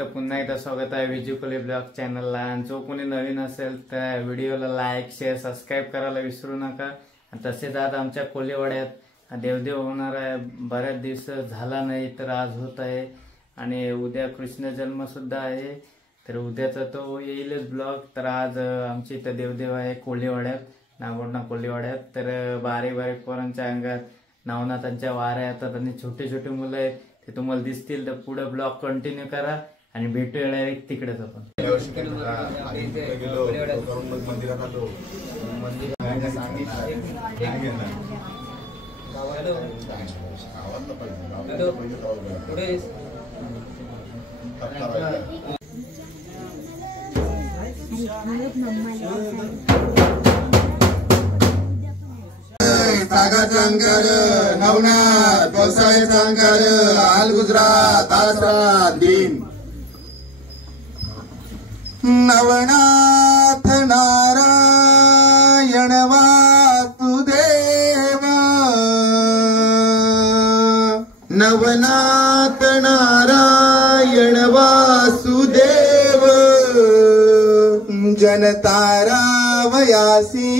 तर पुन्हा एकदा स्वागत आहे विजू कोले ब्लॉग चॅनलला। आणि जो कोणी नवीन असेल तर व्हिडिओला लाईक शेअर सबस्क्राईब करायला विसरू नका। तसेच आज आमच्या कोलेवाड्यात देवदेव होणार आहे, बऱ्याच दिवस झाला नाही तर आज होत आहे। आणि उद्या कृष्ण जन्म सुद्धा आहे, तर उद्याचा तो येईलच ब्लॉग। तर आज आमची इथं देवदेव आहे कोलेवाड्यात, नागोंडा कोलेवाड्यात। तर बारीक बारीक पोरांच्या अंगात नवनाथांच्या वाऱ्या येतात आणि छोटे छोटे मुलं आहेत ते तुम्हाला दिसतील। तर पुढे ब्लॉग कंटिन्यू करा आणि भेटूया डायरेक्ट तिकडेच आपण। सागा चांगर नवनाथ गोसाई चांगर आल गुजरात आसरा दिन नवनाथ नारायण वासुदेव नवनाथ नारायण वासुदेव जनतारावयासी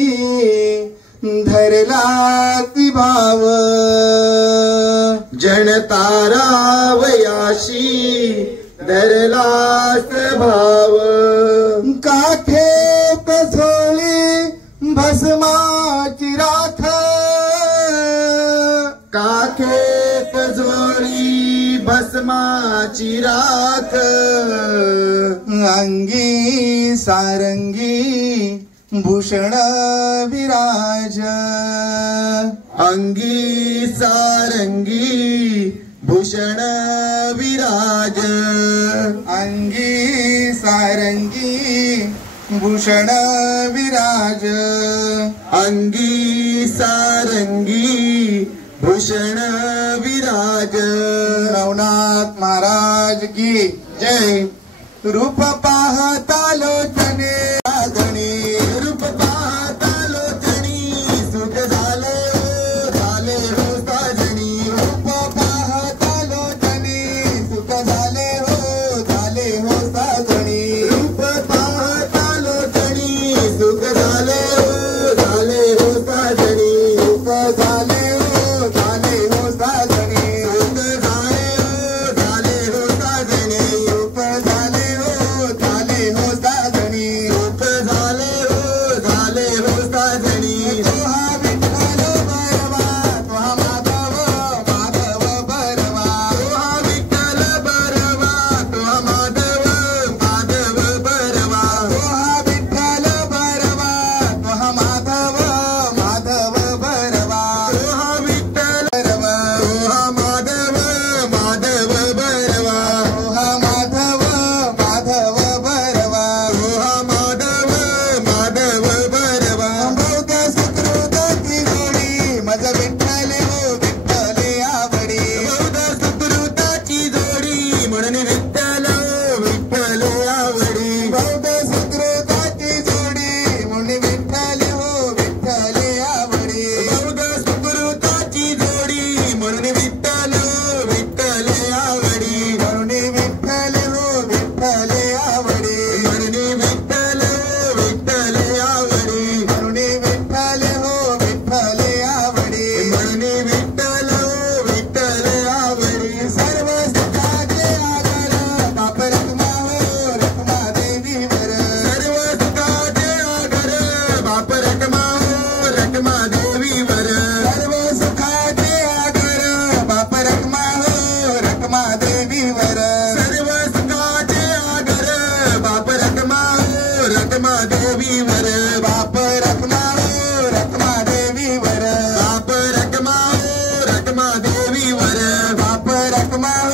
धरलासी भाव जनतारावयाशी धरलास भाव काठेत झोळी भस्माची राख काठेत झोळी भस्माची राख अंगी सारंगी भूषण विराज अंगी सारंगी भूषण विराज अंगी सारंगी भूषण विराज अंगी सारंगी भूषण विराज। नवनाथ महाराज की जय। रूप पाहता लोचने रागणी रूप पाहता लोचनी सुख झाले हो साजणी रूप पाहता लोचनी सुख झाले हो साजणी रूप पाहता लोचनी सुख झाले हो साजणी सुख झाले हो साजणी सुख झाले हो साजणी सुख झाले हो साजणी रूप झाले हो साजणी तो हा विठ्ठल बरवा तो हा माधव बरवा तो हा विठ्ठल बरवा तो हा माधव बरवा तो हा विठ्ठल बरवा तो हा माधव बरवा तो हा विठ्ठल बरवा तो हा माधव बरवा तो हा माधव बरवा तो हा माधव बरवा बौद्ध सुकृताची जोडी मज विठ्ठल हो विठ्ठल आवडी बौद्ध सुकृताची जोडी म्हणून विठ्ठल आवडी बौद्ध सुकृताची जोडी म्हणून विठ्ठल हो विठ्ठल आवडी बौद्ध सुकृताची जोडी म्हणून विठ्ठल आवडी म्हणून विठ्ठल हो विठ्ठल आवडी म्हणून विठ्ठल आवडी म्हणून विठ्ठल हो विठ्ठल आवडी म्हणून विठ्ठल आवडी सर्व सुखाचे आगर बाप रखमा हो रखमा देवीवर सर्व सुखाचे आगर बाप रखमा हो रखमा देवीवर सर्व सुखाचे आगर बाप रखमा हो रखमा देवीवर सर्व सुखाचे आगर बाप रखमा हो रखमा देवीवर बाप रखमा हो रखमा देवीवर बाप रखमा हो रखमा देवीवर बाप रखमा हो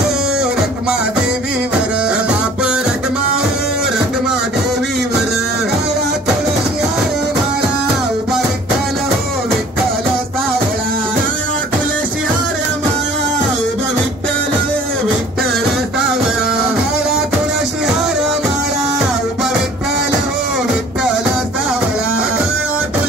रखमा देवीवर बाप रखमा हो रखमा देवीवर काळा तुळशी हार माळा उभा विठ्ठल हो विठ्ठल सावळा काळा तुळशी हार माळा उभा विठ्ठल हो विठ्ठल सावळा काळा तुळशी हार माळा उभा विठ्ठल हो विठ्ठल सावळा काळा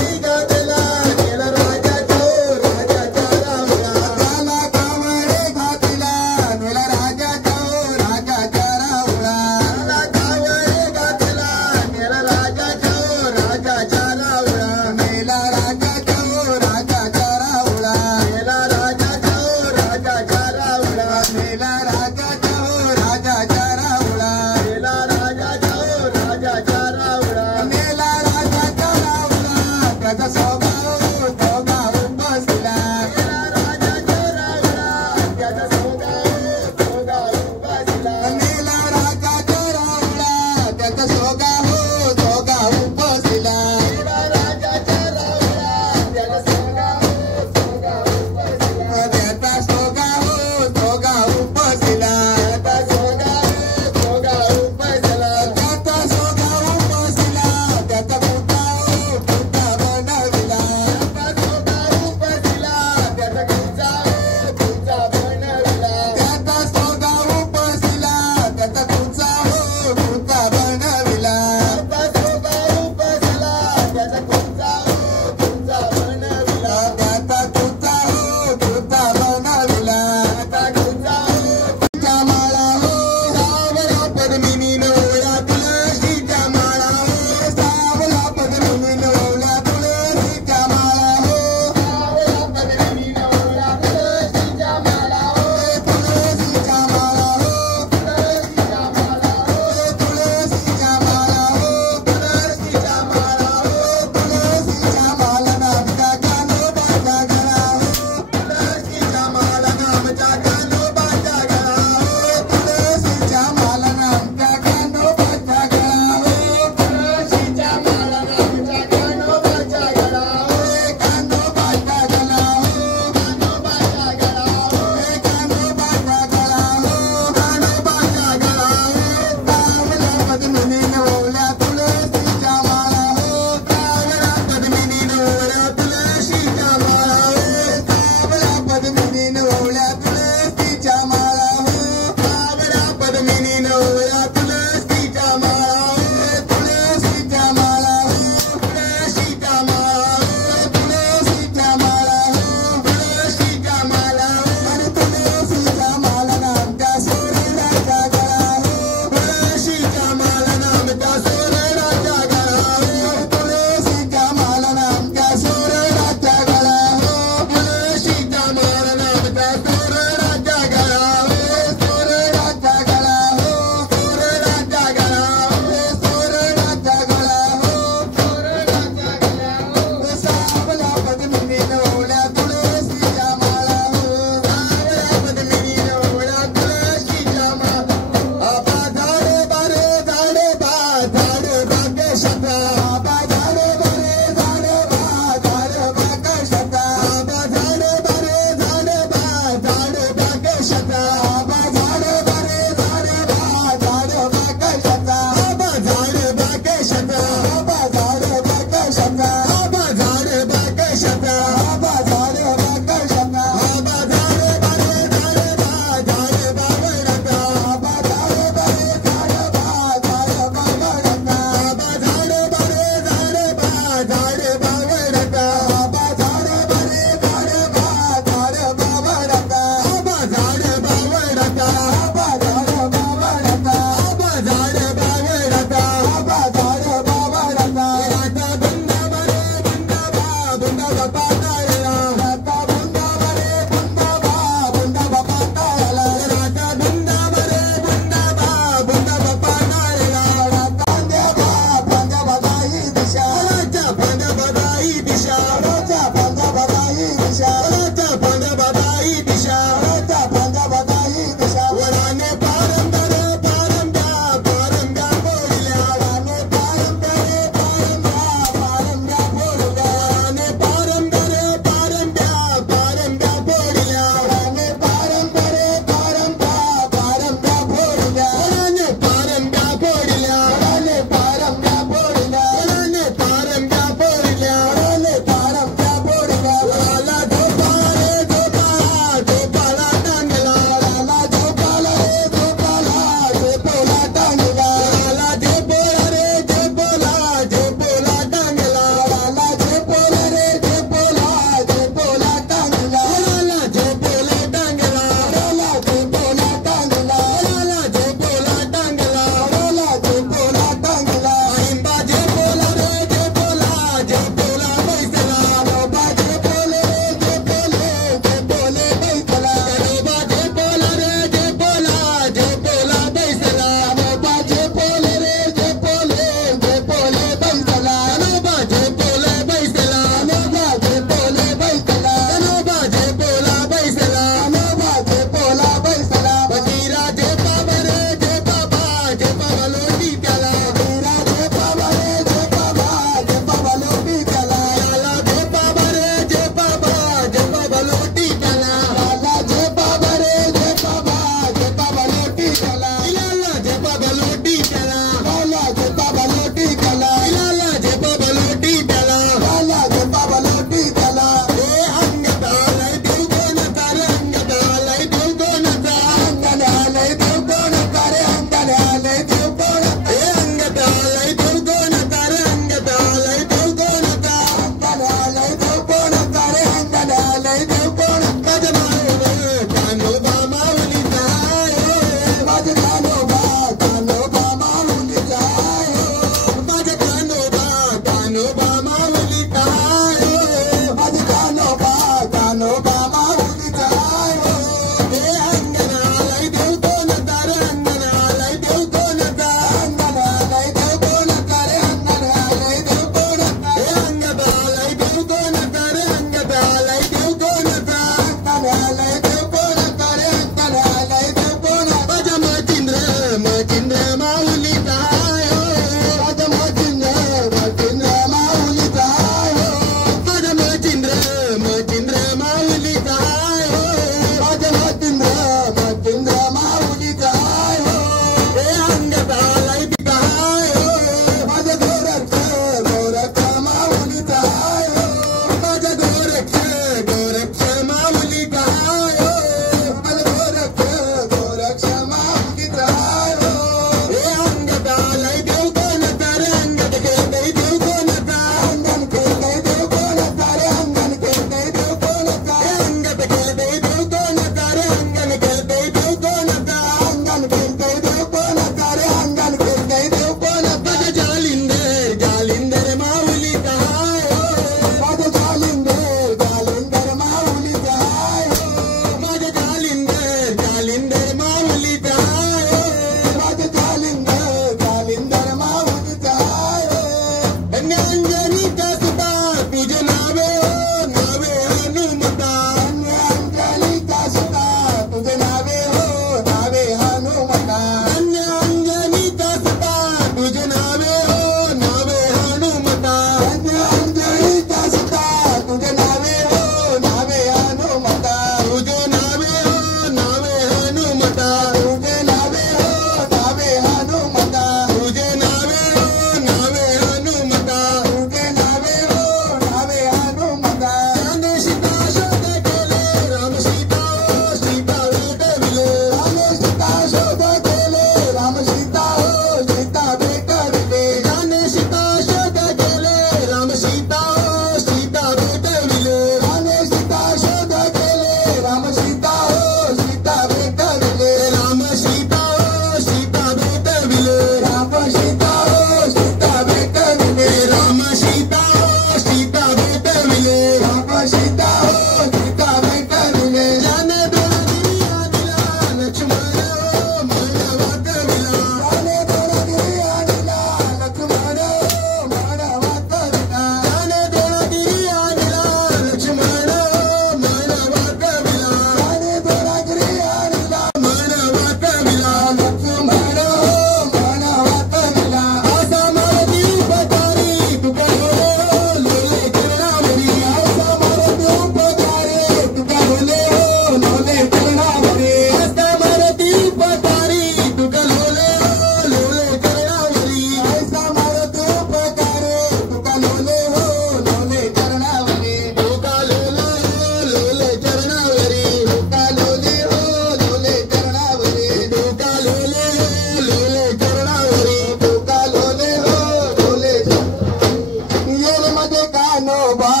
कानोबा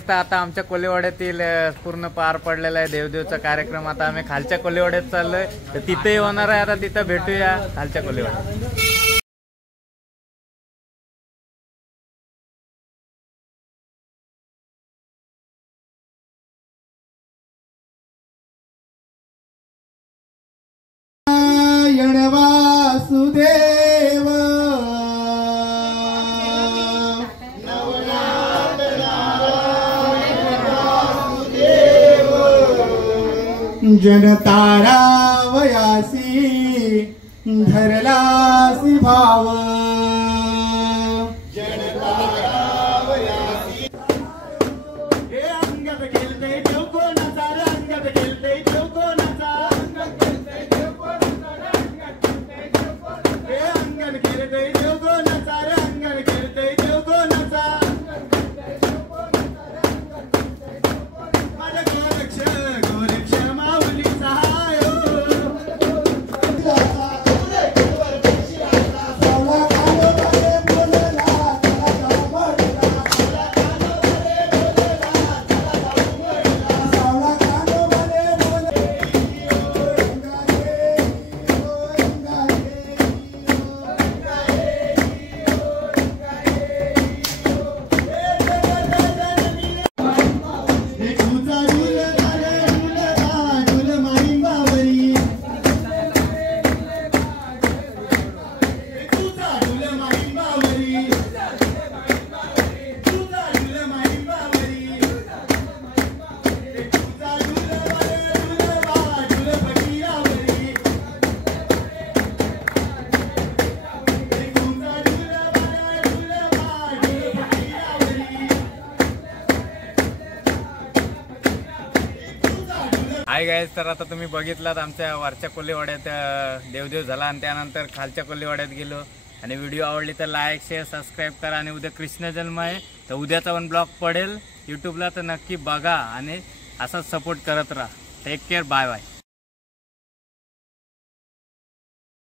तर आता आमच्या कोलीवाड्यातील पूर्ण पार पडलेला आहे देवदेवचा कार्यक्रम. आता आम्ही खालच्या कोलीवाड्यात चाललोय, तर तिथेही होणार आहे. आता तिथं भेटूया खालच्या कोलीवाड्यात. वासुदेव जनतारावयासी धरलासी भाव जनतारावयासी हे अंगात गेलते देव कोणाचा अंगात गेलते देव कोणाचा अंगात गेलते देव कोणाचा अंगात गेलते देव कोणाचा हे अंगात गेलते देव कोणाचा अंगात गेलते देव कोणाचा माझा गोरक्ष गोरक्ष माऊली सहाय हाय गाईज, तर आता तुम्ही बघितलात आमच्या वरच्या कोलीवाड्यात देवदेव झाला आणि त्यानंतर खालच्या कोलीवाड्यात गेलो. आणि व्हिडिओ आवडली तर लाईक शेअर सबस्क्राईब करा. आणि उद्या कृष्ण जन्म आहे, तर उद्याचा पण ब्लॉग पडेल यूट्यूबला, तर नक्की बघा आणि असाच सपोर्ट करत राहा. Take care, bye bye.